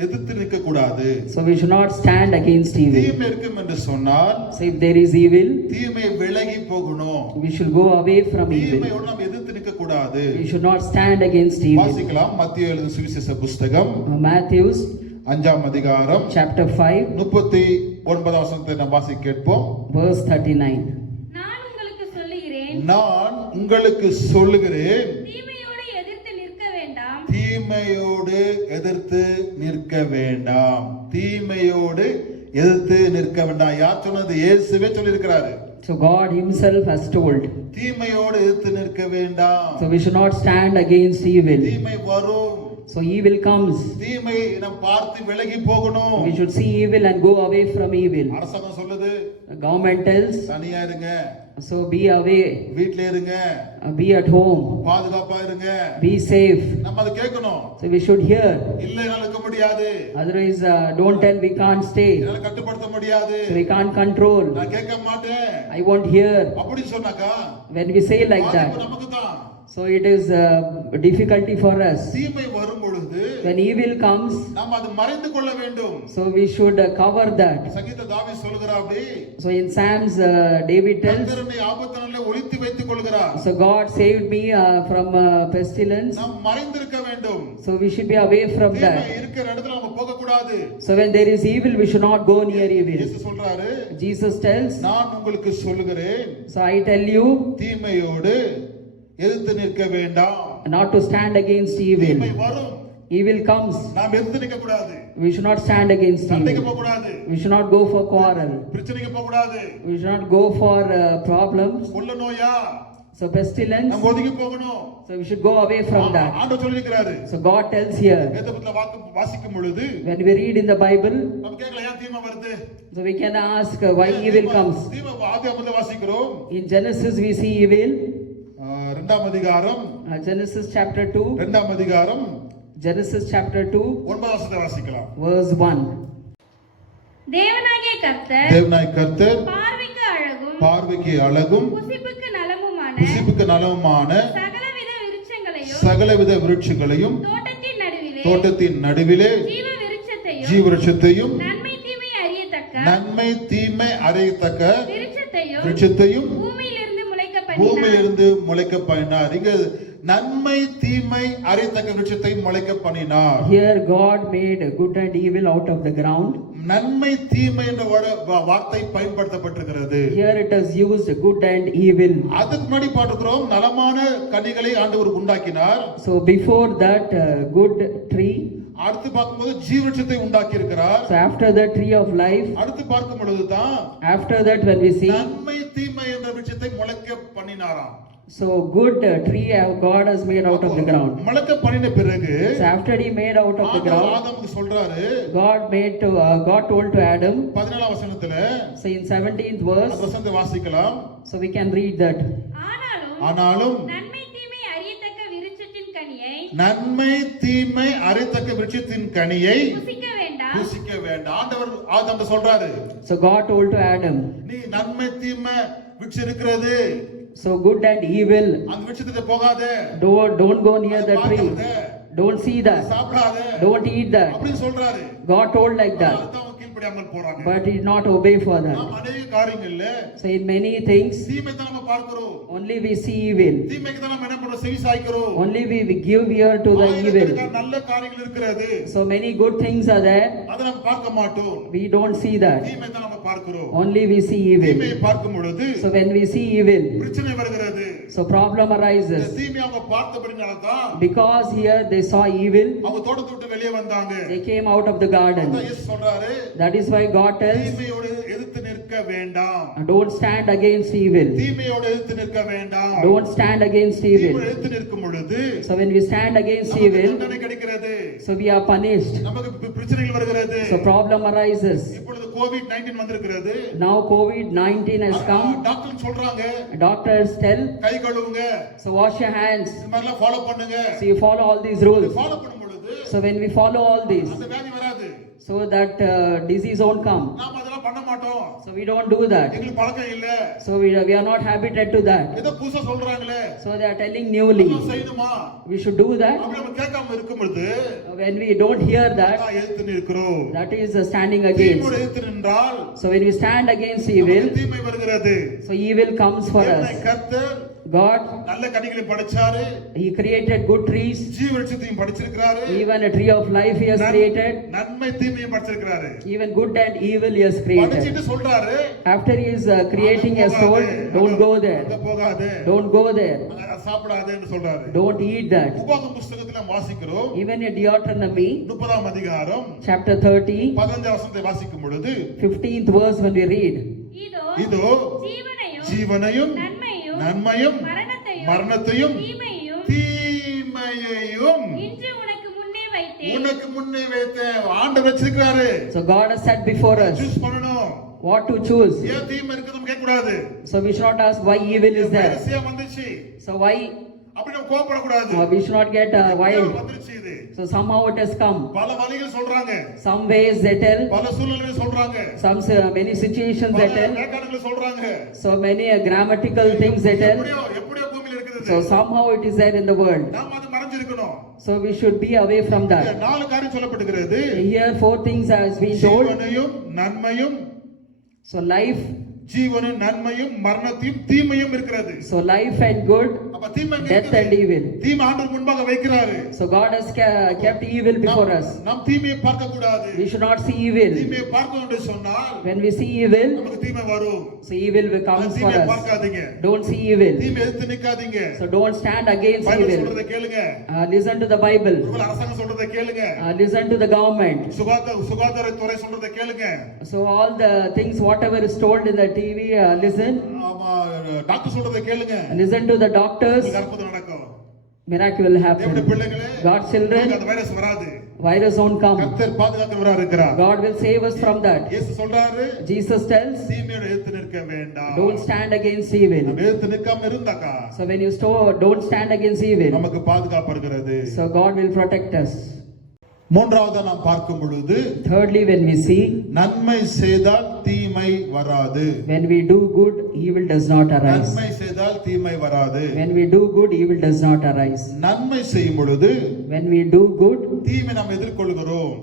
எதிர்த்து நிற்க கூடாது. So we should not stand against evil. தீமை இருக்கும் என்று சொன்னால், So if there is evil, தீமை விலகி போகணும். we should go away from evil. தீமையோடு நாம் எதிர்த்து நிற்க கூடாது. We should not stand against evil. வாசிக்கலாம். மத்தேயு எழுதின சுவிசேஷ புத்தகம் Matthews 5ஆம் அதிகாரம் chapter 5 39 வசனத்தை நாம் வாசிக்க கேட்போம். verse 39. நான் உங்களுக்கு சொல்லுகிறேன், தீமையோடு எதிர்த்து நிற்க வேண்டாம். தீமையோடு எதிர்த்து நிற்க வேண்டாம். தீமையோடு எதிர்த்து நிற்க வேண்டாம். யார் சொன்னது? இயேசுவே சொல்லியிருக்கிறாரு. So God himself has told. தீமையோடு எதிர்த்து நிற்க வேண்டாம். So we should not stand against evil. தீமை வரும். So evil comes. தீமை நாம் பார்த்து விலகி போகணும். We should see evil and go away from evil. அரசாங்கம் சொல்லுது, The government tells, தனியா இருங்க, so be away, வீட்ல இருங்க, be at home, பாதுகாப்பா இருங்க. be safe. நம்ம அதை கேட்கணும். So we should hear. இல்ல என்னால இருக்க முடியாது, Otherwise, don't tell we can't stay. என்னால கட்டுப்படுத்த முடியாது, So we can't control. நான் கேட்க மாட்டேன் I won't hear. அப்படி சொன்னாக்கா, When we say like that, நமக்கு தான். so it is difficulty for us. தீமை வரும் பொழுது When evil comes, நாம் அது மறைந்து கொள்ள வேண்டும். so we should cover that. சங்கீத தாவீது சொல்கிறார், So in Psalms, David tells, கர்த்தர் என்னை ஆபத்து நாளிலே ஒளித்து வைத்துக் கொள்கிறார். so God saved me from pestilence. நாம் மறைந்திருக்க வேண்டும். So we should be away from தீமை that. இருக்கிற இடத்துல நம்ம போக கூடாது. So when there is evil, we should not go near evil. இயேசு சொல்றாரு, Jesus tells, நான் உங்களுக்கு சொல்லுகிறேன், so I tell you, தீமையோடு எதிர்த்து நிற்க வேண்டாம். not to stand against evil. தீமை வரும். Evil comes. நாம் எதிர்த்து நிற்க கூடாது. We should not stand against சண்டைக்கு evil. போக கூடாது. We should not go for quarrel. பிரச்சனைக்கு போக கூடாது. We should not go for problems. கொள்ள நோயா, So pestilence. நம்ம ஒதுங்கி போகணும். So we should go away from that. ஆண்டவர் சொல்லியிருக்கிறாரு. So God tells here, வேதத்துல வாசிக்கும் பொழுது when we read in the Bible, நம்ம கேட்கலாம், ஏன் தீமை வருது? so we can ask why evil comes. தீமை ஆதியாகமத்துல வாசிக்கிறோம். In Genesis we see evil. இரண்டாம் அதிகாரம் Genesis chapter 2. இரண்டாம் அதிகாரம் Genesis chapter 2, 9 வசனத்தை வாசிக்கலாம். verse 1. தேவனாகிய கர்த்தர் தேவனாய் கர்த்தர் பார்வைக்கு அழகும் பார்வைக்கு அழகும் புசிப்புக்கு நலமுமான புசிப்புக்கு நலவுமான சகலவித விருட்சங்களையும் சகலவித விருட்சங்களையும் தோட்டத்தின் நடுவிலே தோட்டத்தின் நடுவிலே ஜீவ விருட்சத்தையும் ஜீவவிருட்சத்தையும் நன்மை தீமை அறியத்தக்க நன்மை தீமை அறியத்தக்க விருட்சத்தையும் விருட்சத்தையும் பூமியிலிருந்து முளைக்க பண்ணினார். பூமியிலிருந்து முளைக்க பண்ணினார். இங்க நன்மை தீமை அறியத்தக்க விருட்சத்தை முளைக்க பண்ணினார். Here God made good and evil out of the ground. நன்மை தீமை என்ற வார்த்தை பயன்படுத்தப்பட்டிருக்கிறது. Here it is used good and evil. அதுக்கு முன்னாடி பார்க்கிறோம் நலமான கனிகளை ஆண்டவர் உண்டாக்கினார். So before that good tree, அடுத்து பார்க்கும்போது ஜீவவிருட்சத்தை உண்டாக்கி இருக்கிறார். so after the tree of life, அடுத்து பார்க்கும் பொழுதுதான் after that when we see, நன்மை தீமை என்ற விருட்சத்தை முளைக்க பண்ணினாராம். so good tree God has made out of the ground. முளைக்க பண்ணின பிறகு So after he made out of the ground, ஆதாமுக்கு சொல்றாரு, God told to Adam, 14ஆம் வசனத்துல so in 17th அந்த verse, வசனத்தை வாசிக்கலாம். so we can read that. ஆனாலும் நன்மை தீமை அறியத்தக்க விருட்சத்தின் கனியை நன்மை தீமை அறியத்தக்க விருட்சத்தின் கனியை புசிக்க வேண்டாம். புசிக்க வேண்டாம். ஆண்டவர் ஆதாம் சொல்றாரு, So God told to Adam, நீ நன்மை தீமை விருட்சம் இருக்கிறது, so good and evil, அந்த விருட்சத்துக்கு போகாத, don't go near the tree, பார்க்காத, don't see that, சாப்பிடாத, don't eat that. அப்படின்னு சொல்றாரு. God told like that, அதுதான் அவங்க கீழ்ப்படியாமல் போறாங்க. but he did not obey for that. நாம் அநேக காரியங்கள்ல So in many things, தீமை தான் நம்ம பார்க்கிறோம். only we see evil, தீமைக்கு தான் நம்ம என்ன பண்றோம், செவி சாய்க்கிறோம். only we give ear to the evil. ஆயிரக்கணக்கான நல்ல காரியங்கள் இருக்கிறது, So many good things are there, அதை நம்ம பார்க்க மாட்டோம். we don't see that, தீமை தான் நம்ம பார்க்கிறோம். only we see evil. தீமையை பார்க்கும் பொழுது So when we see evil, பிரச்சனை வருகிறது. so problem இந்த arises. தீமையை அவங்க பார்த்தபடினால தான் Because here they saw evil, அவங்க தோட்டத்தை விட்டு வெளியே வந்தாங்க. they came out of the garden. அதான் இயேசு சொல்றாரு, That is why God tells, தீமையோடு எதிர்த்து நிற்க வேண்டாம். don't stand against evil. தீமையோடு எதிர்த்து நிற்க வேண்டாம். Don't stand against evil. தீமையோடு எதிர்த்து நிற்கும் பொழுது So when we stand against நமக்கு evil, தண்டனை கிடைக்கிறது. so we are punished. நமக்கு பிரச்சனைகள் வருகிறது. So problem arises. இப்பொழுது கோவிட்-19 வந்திருக்கிறது. Now COVID-19 has come. Doctor சொல்றாங்க, Doctors tell, கை கழுவுங்க, so wash your hands. இந்த மாதிரி எல்லாம் ஃபாலோ பண்ணுங்க. So you follow all these rules. Follow பண்ணும் பொழுது So when we follow all these, அந்த வியாதி வராது. so that disease won't come. நாம அதெல்லாம் பண்ண மாட்டோம். So we don't do that. எங்களுக்கு பழக்கம் இல்ல. So we are not habited to that. ஏதோ புதுசா சொல்றாங்களே, So they are telling newly, அதெல்லாம் செய்யணுமா? we should do that. அப்படி நம்ம கேட்காம இருக்கும் பொழுது When we don't hear that, அதான் எதிர்த்து நிற்கிறோம். that is standing against. தீமையோடு எதிர்த்து நின்றால் So when we stand against evil, நமக்கு தீமை வருகிறது. so evil comes for தேவனை us. கர்த்தர் God, நல்ல கனிகளை படைச்சாரு, he created good trees, ஜீவவிருட்சத்தையும் படைச்சிருக்கிறாரு, even a tree of life he has created, நன்மை தீமையும் படைச்சிருக்கிறாரு. even good and evil he has created. படைச்சிட்டு சொல்றாரு, After he is creating, he has told, don't go அங்க there, போகாதே, don't go there, அங்க சாப்பிடாதேன்னு சொல்றாரு. don't eat that. உபாகம புஸ்தகத்துல வாசிக்கிறோம், Even in Deuteronomy 30ஆம் அதிகாரம் chapter 30, 15 வசனத்தை வாசிக்கும் பொழுது 15th verse when we read, இதோ ஜீவனையும் ஜீவனையும் நன்மையும் நன்மையும் மரணத்தையும் மரணத்தையும் தீமையும் தீமையையும் இன்று உனக்கு முன்னே வைத்தேன். உனக்கு முன்னே வைத்த ஆண்டு வச்சிருக்காரு. so God has set before us choose பண்ணணும். what to choose. ஏன் தீமை இருக்குதுன்னு கேட்க கூடாது. So we should not ask why evil is there. வரிசையா வந்துச்சு, So why அப்படி நம்ம கோபப்பட கூடாது. we should not get wild. வந்துருச்சு இது. So somehow it has come. பல வழிகள் சொல்றாங்க, Some ways they tell, பல சூழ்நிலைகள் சொல்றாங்க, some many situations they பல tell, வேக்காடுகள் சொல்றாங்க. so many grammatical things they tell. எப்படியோ பூமியில இருக்குது. So somehow it is there in the world. நாம அது மறைஞ்சிருக்கணும். So we should be away from இங்க that. 4 காரியம் சொல்லப்படுகிறது. Here 4 things has been told. ஜீவனையும் நன்மையும், So life, ஜீவனும் நன்மையும் மரணத்தையும் தீமையும் இருக்கிறது. so life and good, அப்ப தீமை எங்க death and இருக்குது? evil. தீமை ஆண்டவர் முன்பாக வைக்கிறாரு. So God has kept evil before us. நாம் தீமையை பார்க்க கூடாது. We should not see evil. தீமையை பார்க்க என்று சொன்னால் When we see evil, நமக்கு தீமை வரும். so evil will come for தீமையை us. பார்க்காதீங்க. Don't see evil. தீமை எதிர்த்து நிக்காதீங்க. So don't stand against Bible evil. சொல்றதை கேளுங்க. Listen to the Bible. ஒருவேளை அரசாங்கம் சொல்றதை கேளுங்க. Listen to the government. சுகாதாரத்துறை சொல்றதை கேளுங்க. So all the things, whatever is told in the TV, listen. ஆமா, டாக்டர் சொல்றதை கேளுங்க. Listen to the doctors. உங்களுக்கு அற்புதம் நடக்கும். miracle will தேவனுடைய happen. பிள்ளைகளே, God's children, உங்களுக்கு அந்த வைரஸ் வராது. virus won't come. கர்த்தர் பாதுகாக்கிறவரா இருக்கிறார். God will save us from that. இயேசு சொல்றாரு, Jesus tells, தீமையோட எதிர்த்து நிற்க வேண்டாம். don't stand against evil. நம்ம எதிர்த்து நிற்காம இருந்தாக்கா So when you don't stand against evil, நமக்கு பாதுகாப்பு இருக்கிறது. so God will protect us. மூன்றாவது நாம் பார்க்கும் பொழுது Thirdly, when we see, நன்மை செய்தால் தீமை வராது. when we do good, evil does not arise. நன்மை செய்தால் தீமை வராது. When we do good, evil does not arise. நன்மை செய்யும் பொழுது When we do good, தீமை நாம் எதிர்கொள்கிறோம்.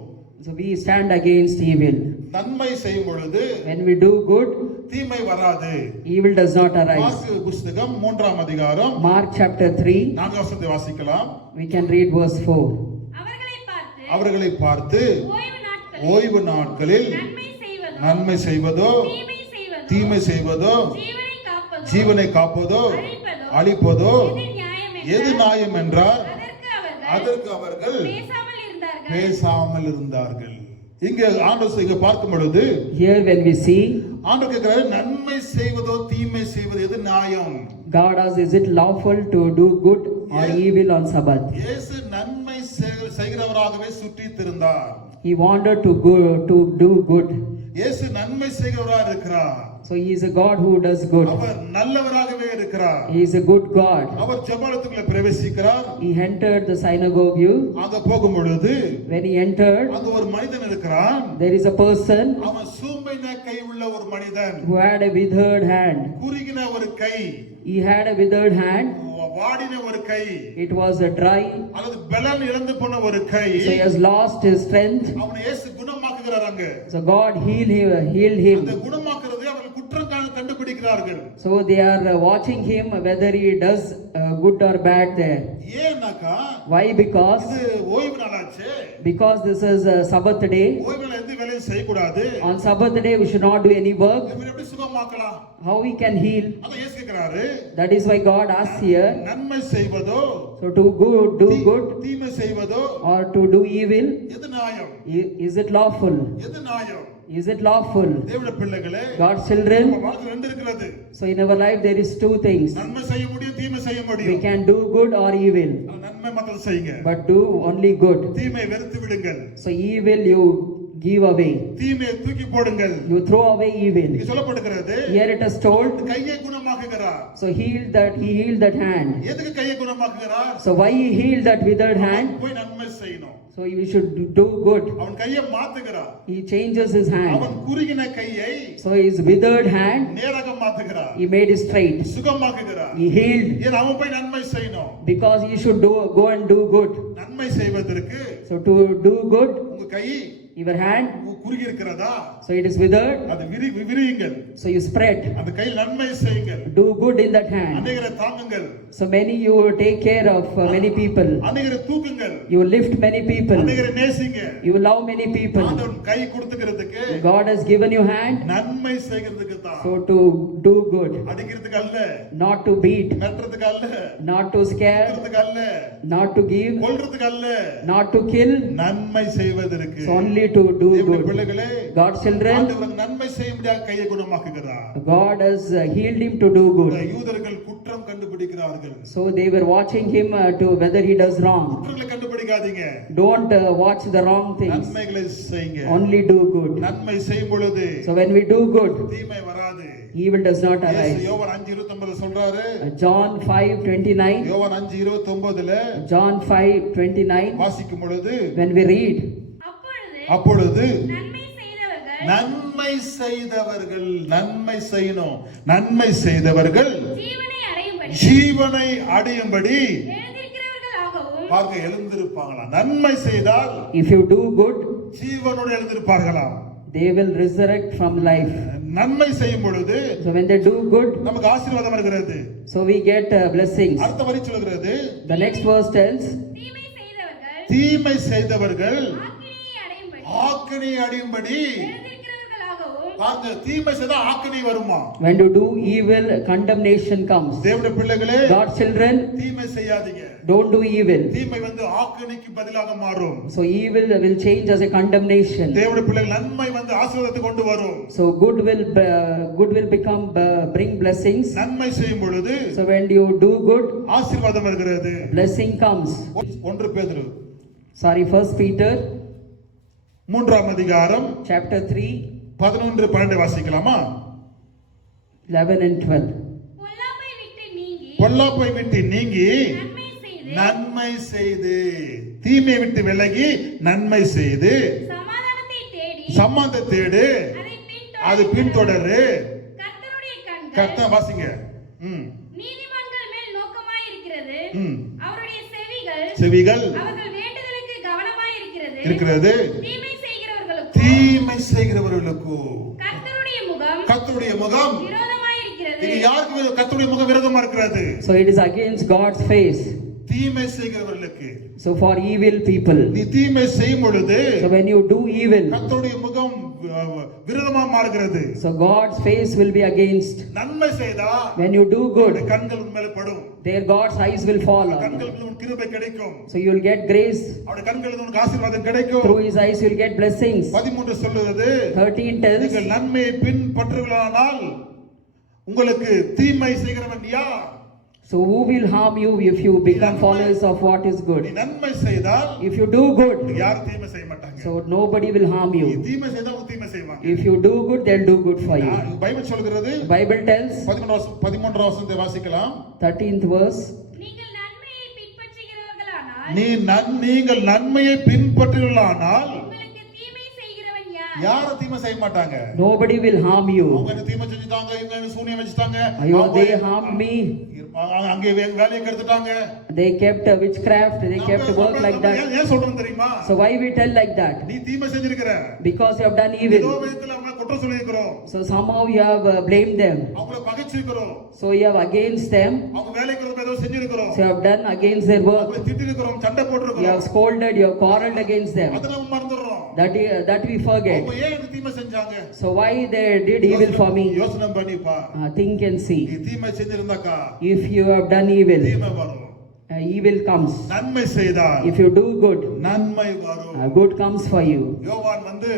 so we stand against evil. நன்மை செய்யும் பொழுது When we do good, தீமை வராது. evil does not arise. Mark புஸ்தகம் 3ஆம் அதிகாரம் Mark chapter 3, 4 வசனத்தை வாசிக்கலாம். we can read verse 4. அவர்களை பார்த்து ஓய்வு ஓய்வு நாட்களில் நன்மை செய்வதோ தீமை செய்வதோ ஜீவனை காப்பதோ அழிப்பதோ எது நியாயம் என்றால் அதற்கு அவர்கள் பேசாமல் இருந்தார்கள். இங்க ஆண்டவர் இங்க பார்க்கும் பொழுது Here when we see, ஆண்டவர் கேட்கிறாரு, நன்மை செய்வதோ தீமை செய்வது எது நியாயம்? God asks, is it lawful to do good or evil on Sabbath? இயேசு நன்மை செய்கிறவராகவே சுற்றி திரிந்தார். He wanted to do good. இயேசு நன்மை செய்கிறவராக இருக்கிறார். So he is a God who does good. அவர் நல்லவராகவே இருக்கிறார். He is a good God. Our ஜெபத்துக்குள்ள பிரவேசிக்கிறார். He entered the synagogue. அங்க போகும் பொழுது When he entered, அங்க ஒரு மனிதன் இருக்கிறான். there is a person அவன் சூம்பின கை உள்ள ஒரு மனிதன். who had a withered hand. குறுகின ஒரு கை. He had a withered hand. வாடின ஒரு கை. It was a dry. அல்லது பலன் இழந்து போன ஒரு கை. So he has lost his strength. அவனை இயேசு குணமாக்குகிறார் அங்க. So God healed him. அந்த குணமாக்குறதை அவர்கள் குற்றம் கண்டுபிடிக்கிறார்கள். So they are watching him whether he does good or bad there. ஏன்னாக்கா Why? Because இது ஓய்வு நாளாச்சே. this is a Sabbath day. ஓய்வு நாள் எந்த வேலையும் செய்யக்கூடாது. On Sabbath day we should not do any work. இவன் எப்படி சுகமாக்கலாம்? How we can heal? அத இயேசு கேக்குறாரு. That is why God asks here. நன்மை செய்வதோ So to do good தீமை செய்வதோ or to do evil, எது நியாயம்? is it lawful? எது நியாயம்? Is it lawful? தேவனுடைய பிள்ளைகளே, God's children. நம்ம வாழ்க்கையில ரெண்டு இருக்கிறது. So in our life there is two things. நன்மை செய்ய முடியும், தீமை செய்ய We முடியும். can do good or evil, நன்மை மட்டும் செய்யுங்க. but do only good. தீமை வெறுத்து விடுங்கள். So evil you give away. தீமையை தூக்கி போடுங்கள். You throw away evil. இங்க சொல்லப்படுகிறது. Here it is told. கையை குணமாக்குகிறார். So he healed that hand. எதுக்கு கையை குணமாக்குகிறார்? So why he healed that withered hand? போய் நன்மை செய்யணும். So you should do good. அவன் கையை மாத்துகிறார். He changes his hand. அவன் குறுகின கையை So his withered hand நேராக மாத்துகிறார். he made it straight. சுகமாக்குகிறார். He healed ஏன் அவன் போய் நன்மை செய்யணும்? because he should go and do good. நன்மை செய்வதற்கு So to do good, உங்க கை your hand, குறுகி இருக்கிறதா? so it is withered. அது விரியுங்கள். So you spread. அந்த கையில் நன்மை செய்யுங்கள். Do good in that hand. அநேகரை தாங்குங்கள். So many you take care of many people. அநேகரை தூக்குங்கள். You lift many people. அநேகரை நேசிங்க. You love many people. ஆண்டவன் கை கொடுத்துக்கிறதுக்கு God has given you hand. நன்மை செய்கிறதுக்கு தான். So to do good. அடிக்கிறதுக்கு அல்ல. Not to beat. வெட்டுறதுக்கு அல்ல. Not to scare. வெட்டுறதுக்கு அல்ல. Not to give. கொல்றதுக்கு அல்ல. Not to kill. நன்மை செய்வதற்கு. So only to do good. பிள்ளைகளே, God's children. ஆண்டவர் நன்மை செய்யும்படியாக கையை குணமாக்குகிறார். God has healed him to do good. யூதர்கள் குற்றம் கண்டுபிடிக்கிறார்கள். So they were watching him to whether he does wrong. குற்றங்களை கண்டுபிடிக்காதீங்க. Don't watch the wrong things. நன்மைகளை செய்யுங்க. Only do good. நன்மை செய்யும் பொழுது So when we do good, தீமை வராது. evil does not arise. யோவான் 5:29 சொல்றாரு. John 5:29. யோவான் 5:29ல John 5:29. வாசிக்கும் பொழுது When we read, அப்பொழுது நன்மை செய்தவர்கள் நன்மை செய்யணும். நன்மை செய்தவர்கள் ஜீவனை ஜீவனை அடையும்படி அடையும்படி எழுந்திருக்கிறவர்களாகவும் பார்க்க எழுந்திருப்பாங்களாம். நன்மை செய்தால் if you do good, ஜீவனோடு எழுந்திருப்பார்களாம். they will resurrect from life. நன்மை செய்யும் பொழுது So when they do good, நமக்கு ஆசீர்வாதம் வருகிறது. so we get blessings. அடுத்த வரி சொல்கிறது, The next verse tells, தீமை செய்தவர்கள் தீமை செய்தவர்கள் ஆக்கினையை அடையும்படி ஆக்கினை அடையும்படி. எழுந்திருக்கிறவர்களாகவும் பாருங்க, தீமை செய்தா ஆக்கினை வருமா? when you do evil, condemnation comes. தேவனுடைய பிள்ளைகளே, God's children, தீமை செய்யாதீங்க. Don't do evil. தீமை வந்து ஆக்கினைக்கு பதிலாக மாறும். So evil will change as a condemnation. தேவனுடைய பிள்ளைகள் நன்மை வந்து ஆசீர்வாதத்தை கொண்டு வரும். So good will become bring blessings. நன்மை செய்யும் பொழுது So when you do good, ஆசீர்வாதம் வருகிறது. blessing comes. 1 பேதுரு 1 Peter 3ஆம் அதிகாரம் chapter 3 11 12 வாசிக்கலாமா? 11 and 12. பொல்லாப்பை விட்டு நீங்கி பொல்லாப்பை விட்டு நீங்கி நன்மை செய்து நன்மை செய்து தீமையை விட்டு விலகி நன்மை செய்து சமாதானத்தை தேடி சம்பந்தம் தேடு அது பின்தொடரு. கர்த்தருடைய கண்கள் கர்த்தர் வாசிங்க. நீதிமான்கள் மேல் நோக்கமாய் இருக்கிறது. ம். அவருடைய செவிகள் அவர்கள் வேண்டுதலுக்கு கவனமாய் இருக்கிறது. இருக்கிறது. தீமை செய்கிறவர்களுக்கு தீமை செய்கிறவர்களுக்கு கர்த்தருடைய முகம் விரோதமாய் இருக்கிறது. இது யாருக்கு கர்த்தருடைய முகம் விரோதமா இருக்கிறது? So it is against God's face. தீமை செய்கிறவர்களுக்கு. So for evil people. நீ தீமை செய்யும் பொழுது So when you do evil, கர்த்தருடைய முகம் விரோதமா மாறுகிறது. so God's face will be against. நன்மை செய்தா When you do good, கண்கள் உன்மேல படும். there God's eyes will fall on you. கண்களுக்கு உனக்கு கிருபை கிடைக்கும். So you will get grace. அவருடைய கண்களுக்கு உனக்கு ஆசீர்வாதம் கிடைக்கும். Through his eyes you will get blessings. 13 சொல்லுகிறது 13 tells, நீங்கள் நன்மையை பின்பற்றுவீர்களானால் உங்களுக்கு தீமை செய்கிறவன் யார்? so who will harm you if you become followers of what is நீ good? நன்மை செய்தால் If you do good, யாரும் தீமை செய்ய மாட்டாங்க. so nobody will harm நீ you. தீமை செய்தா உனக்கு தீமை செய்வாங்க. If you do good, they'll do good for you. Bible சொல்கிறது The Bible tells, 13 வசனத்தை வாசிக்கலாம். 13th verse, நீங்கள் நன்மையை பின்பற்றுகிறவர்களானால் நீங்கள் நன்மையை பின்பற்றுவீர்களானால் உங்களுக்கு தீமை செய்கிறவன் யார்? யாரும் தீமை செய்ய மாட்டாங்க. nobody will harm you. அவங்க என்ன தீமை செஞ்சுட்டாங்க, இவங்க என்ன சூனியம் வச்சுட்டாங்க, Ayo, they harmed me. அங்கே வேலையை கெடுத்துட்டாங்க. They kept witchcraft. They kept work like that. ஏன் சொல்றோம் தெரியுமா? So why we tell like that? நீ தீமை செஞ்சிருக்கிற. Because you have done ஏதோ evil. விதத்துல அவங்க குற்றம் சொல்லியிருக்கிறோம். So somehow you have blamed them. அவங்கள பகைச்சிருக்கிறோம். So you have against them. அவங்க வேலைக்கு ஏதோ செஞ்சிருக்கிறோம். So you have done against their work. அவங்கள திட்டிருக்கிறோம், சண்டை You போட்டுருக்கிறோம். have scolded. You have quarreled against them. அத நம்ம மறந்துறோம். That we forget. அவங்க ஏன் எனக்கு தீமை செஞ்சாங்க? So why they did evil for me? யோசனை பண்ணி பா. Think and see. நீ தீமை செஞ்சிருந்தாக்கா If you have done evil, தீமை வரும். evil comes. நன்மை செய்தால் If you do good, நன்மை வரும். good comes for you. யோவான் வந்து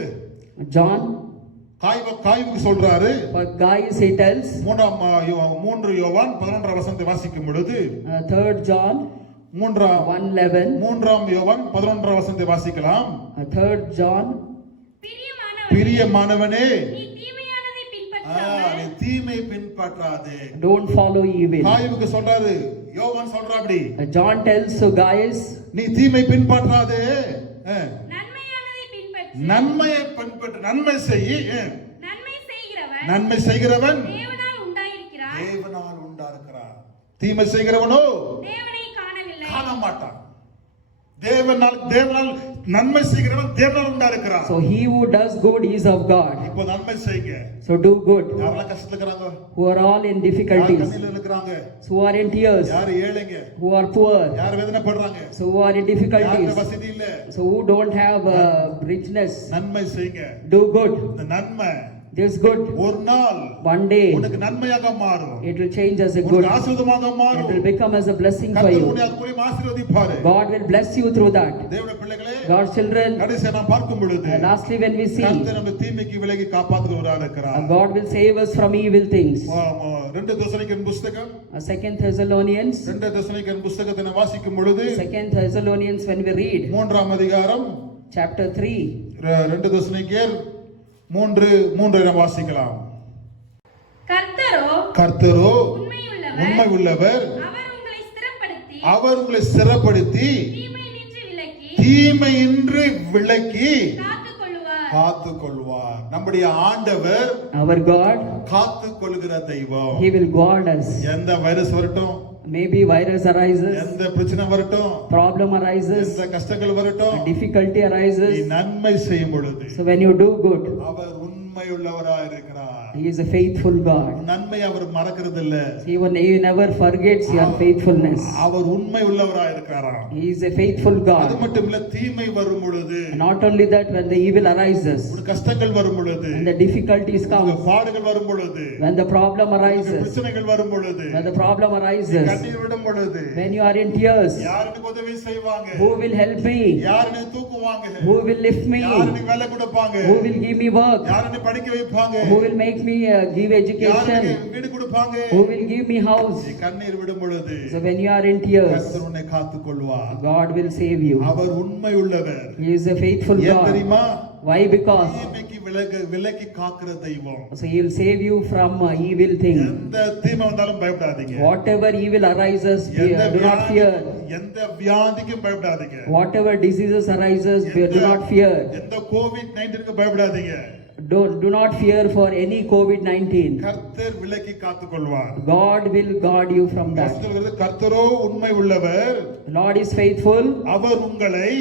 John, காய்வுக்கு சொல்றாரு. for guys he tells, 3 யோவான் 11 வசனத்தை வாசிக்கும் பொழுது 3rd John 1:11, 3 யோவான் 11 வசனத்தை வாசிக்கலாம். 3rd John, பிரியமானவனே நீ தீமையானதை பின்பற்றாமல் நீ தீமை பின்பற்றாதே. don't follow evil. காய்வுக்கு சொல்றாரு, யோவான் சொல்றாபடி. John tells to guys, நீ தீமை பின்பற்றாதே, நன்மையானதை பின்பற்று. நன்மையை பின்பற்று, நன்மை செய். நன்மை நன்மை செய்கிறவன் செய்கிறவன் தேவனால் உண்டாயிருக்கிறான். தேவனால் உண்டாயிருக்கிறான். தீமை செய்கிறவனோ தேவனை காணவில்லை. காண மாட்டான். தேவனால் நன்மை செய்கிறவன் தேவனால் உண்டாயிருக்கிறான். so he who does good is of God. இப்போ நன்மை செய்யுங்க. So do good. யாரெல்லாம் கஷ்டத்துல இருக்காங்க? Who are all in யார் difficulties, கண்ணீர்ல இருக்காங்க? who are in tears, யார் ஏழைங்க? who are poor, யார் வேதனைப்படுறாங்க? so who are in யாருக்கு difficulties, வசதி இல்ல? so who don't have richness, நன்மை செய்யுங்க. do good. இந்த நன்மை This good, ஒரு நாள் one day உனக்கு நன்மையாக மாறும். it will change as a good. உனக்கு ஆசீர்வாதமாக It மாறும். will become as a blessing for கர்த்தர் you. உன்னை அது மூலமா ஆசீர்வதிப்பார். God will bless you through that. தேவனுடைய பிள்ளைகளே, God's children, கடைசியா நாம் பார்க்கும் பொழுது lastly when we see, கர்த்தர் நம்ம தீமைக்கு விலகி காப்பாற்றுகிறவராக இருக்கிறார். God will save us from evil things. 2 தெசலோனிக்கேயர் புத்தகம் 2 Thessalonians, 2 தெசலோனிக்கேயர் புத்தகத்தை நாம் வாசிக்கும் பொழுது 2 Thessalonians when we read 3ஆம் அதிகாரம் chapter 3, 2 தெசலோனிக்கேயர் 3 நாம் வாசிக்கலாம். கர்த்தரோ உண்மை உள்ளவர், அவர் உங்களை ஸ்திரப்படுத்தி தீமையின்றி விலக்கி காத்துக்கொள்வார். நம்முடைய ஆண்டவர் our God, காத்துக்கொள்கிற தெய்வம். he will guard us. எந்த வைரஸ் வரட்டும், Maybe virus arises, எந்த பிரச்சனை வரட்டும், problem arises, எந்த கஷ்டங்கள் வரட்டும், difficulty நீ arises. நன்மை செய்யும் பொழுது So when you do good, அவர் உண்மை உண்மையுள்ளவராய் இருக்கிறார். He is a faithful God. நன்மை அவர் மறக்கிறது இல்ல. He never forgets your faithfulness. அவர் உண்மை உள்ளவராய் இருக்கிறாராம். He is a faithful அது God. மட்டும் இல்ல, தீமை வரும் பொழுது, Not only that, when the evil arises, கஷ்டங்கள் வரும் பொழுது, when the difficulties come, பாடுகள் வரும் பொழுது, when the problem arises, பிரச்சனைகள் வரும் பொழுது, when the problem arises, கண்ணீர் விடும் பொழுது, when you are in tears, யார் எனக்கு உதவி செய்வாங்க, who will help me? யார் என்னை தூக்குவாங்க, Who will lift me? யார் எனக்கு வேலை கொடுப்பாங்க, Who will give me work? யார் என்னை படிக்க வைப்பாங்க, Who will make me give யார் education? எனக்கு வீடு கொடுப்பாங்க. Who will give me house? நீ கண்ணீர் விடும் பொழுது So when you are in tears, கர்த்தர் உன்னை காத்துக்கொள்வார். God will save you. அவர் உண்மை உள்ளவர். He is a faithful ஏன் God. தெரியுமா? Why? Because தீமைக்கு விலக்கி காக்கிற தெய்வம். so He will save you from evil thing. எந்த தீமை வந்தாலும் பயப்படாதீங்க. Whatever evil arises, do not fear. எந்த வியாதிக்கும் பயப்படாதீங்க. Whatever diseases arises, do not fear. எந்த கோவிட்-19க்கு பயப்படாதீங்க. Do not fear for any COVID-19. கர்த்தர் விலக்கி காத்துக்கொள்வார். God will guard you from that. கர்த்தரோ உண்மை உள்ளவர். The Lord is faithful, அவர் உங்களை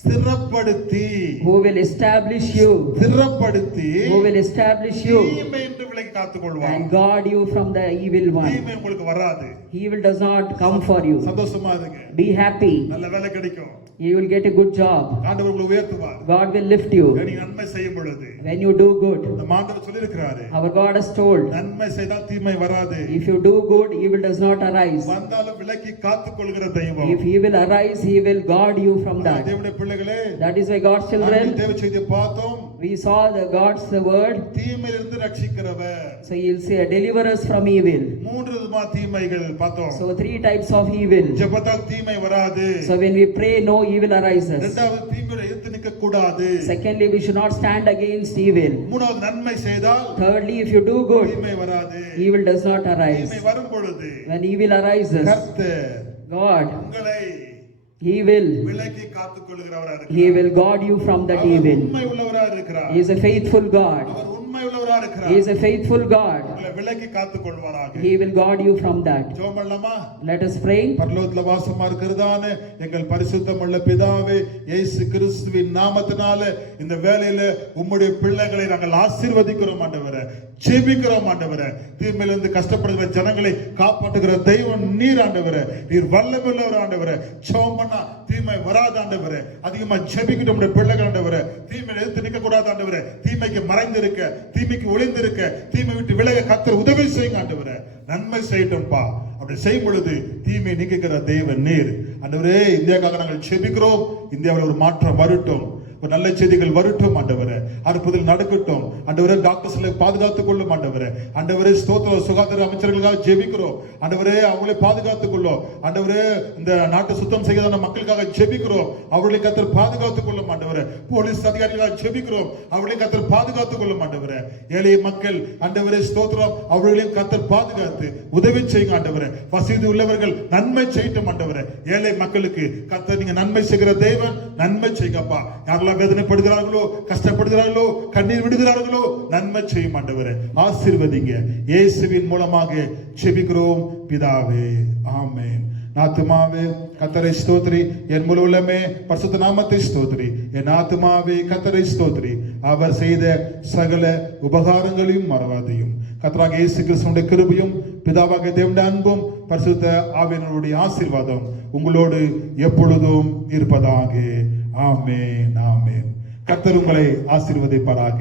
ஸ்திரப்படுத்தி, who will establish you, ஸ்திரப்படுத்தி, who will establish you தீமை என்று விலக்கி காத்துக்கொள்வார். and guard you from the evil one. தீமை உங்களுக்கு வராது. Evil does not come for you. சந்தோஷமா இருங்க. Be happy. நல்ல வேலை கிடைக்கும். You will get a good job. ஆண்டவர் உங்களை உயர்த்துவார். God will lift you நீங்க நன்மை செய்யும் பொழுது. when you do good. நம்ம ஆண்டவர் சொல்லியிருக்கிறாரு, Our God has told, நன்மை செய்தால் தீமை வராது. if you do good, evil does not arise. வந்தாலும் விலக்கி காத்துக்கொள்கிற தெய்வம். If evil arise, He will guard you from that. தேவனுடைய பிள்ளைகளே, That is why God's children, தேவ செய்தியை பார்த்தோம். we saw the God's word. தீமையிலிருந்து ரட்சிக்கிறவர். So He'll say, deliver us from evil. மூன்று விதமான தீமைகள் பார்த்தோம். So 3 types of evil. ஜெபத்தால் தீமை வராது. So when we pray, no evil arises. இரண்டாவது, தீமையை எதிர்த்து நிற்க கூடாது. Secondly, we should not stand against evil. மூணாவது, நன்மை செய்தால் Thirdly, if you do good, தீமை வராது. evil does not arise. தீமை வரும் பொழுது When evil arises, கர்த்தர் God, உங்களை He will விலக்கி காத்துக்கொள்கிறவராக இருக்கிறார். He will guard you from that our evil. உண்மை உள்ளவராக இருக்கிறார். He is a faithful God. அவர் உண்மை உள்ளவராக இருக்கிறார். He is a faithful God. உங்களை விலக்கி காத்துக்கொள்வாராக. He will guard you from that. ஜெபம் பண்ணலாமா? Let us pray. பரலோகத்துல வாசமா இருக்கிறதான எங்கள் பரிசுத்தமுள்ள பிதாவே, இயேசு கிறிஸ்துவின் நாமத்தினால இந்த வேளையில உம்முடைய பிள்ளைகளை நாங்கள் ஆசீர்வதிக்கிறோம் ஆண்டவரே, ஜெபிக்கிறோம் ஆண்டவரே. தீமையிலிருந்து கஷ்டப்படுகிற ஜனங்களை காப்பாற்றுகிற தெய்வம் நீர் ஆண்டவரே. நீர் வல்லமையுள்ளவர் ஆண்டவரே. ஜெபம் பண்ணா தீமை வராத ஆண்டவரே. அதிகமா ஜெபிக்கிற நம்முடைய பிள்ளைகள் ஆண்டவரே, தீமையை எதிர்த்து நிற்க கூடாது ஆண்டவரே. தீமைக்கு மறைந்திருக்க, தீமைக்கு ஒளிந்திருக்க, தீமை விட்டு விலக கர்த்தர் உதவி செய்யுங்க ஆண்டவரே. நன்மை செய்யட்டும்பா. அப்படி செய்யும் பொழுது தீமை நீக்குகிற தேவன் நீர் ஆண்டவரே. இந்தியாவுக்காக நாங்கள் ஜெபிக்கிறோம். இந்தியாவில் ஒரு மாற்றம் வரட்டும், ஒரு நல்ல செய்திகள் வரட்டும் ஆண்டவரே. அற்புதம் நடக்கட்டும் ஆண்டவரே. டாக்டர்ஸ்களை பாதுகாத்துக் கொள்ளும் ஆண்டவரே. ஆண்டவரே ஸ்தோத்திரம். சுகாதார அமைச்சர்களுக்காக ஜெபிக்கிறோம் ஆண்டவரே, அவங்களை பாதுகாத்துக் கொள்ளும் ஆண்டவரே. இந்த நாட்டை சுத்தம் செய்யாத மக்களுக்காக ஜெபிக்கிறோம், அவர்களை கர்த்தர் பாதுகாத்துக் கொள்ளும் ஆண்டவரே. போலீஸ் அதிகாரிகளாக ஜெபிக்கிறோம், அவர்களை கர்த்தர் பாதுகாத்துக் கொள்ளும் ஆண்டவரே. ஏழை மக்கள் ஆண்டவரே ஸ்தோத்திரம், அவர்களையும் கர்த்தர் பாதுகாத்து உதவி செய்யுங்க ஆண்டவரே. வசதி உள்ளவர்கள் நன்மை செய்யட்டும் ஆண்டவரே. ஏழை மக்களுக்கு கர்த்தர் நீங்க நன்மை செய்கிற தேவன், நன்மை செய்யுங்கப்பா. யாரெல்லாம் வேதனைப்படுகிறார்களோ, கஷ்டப்படுகிறார்களோ, கண்ணீர் விடுகிறார்களோ, நன்மை செய்யும் ஆண்டவரே. ஆசீர்வதிங்க. இயேசுவின் மூலமாக ஜெபிக்கிறோம் பிதாவே, ஆமென். ஆத்துமாவே கர்த்தரை ஸ்தோத்திரி, என் முழு உள்ளமே பரிசுத்த நாமத்தை ஸ்தோத்திரி. என் ஆத்துமாவே கர்த்தரை ஸ்தோத்திரி, அவர் செய்த சகல உபகாரங்களையும் மறவாதையும். கர்த்தராகிய இயேசு கிறிஸ்துவினுடைய கிருபையும் பிதாவாகிய தேவனுடைய அன்பும் பரிசுத்த ஆவியானவருடைய ஆசீர்வாதம் உங்களோடு எப்பொழுதும் இருப்பதாக. ஆமென், ஆமென். கர்த்தர் உங்களை ஆசீர்வதிப்பாராக.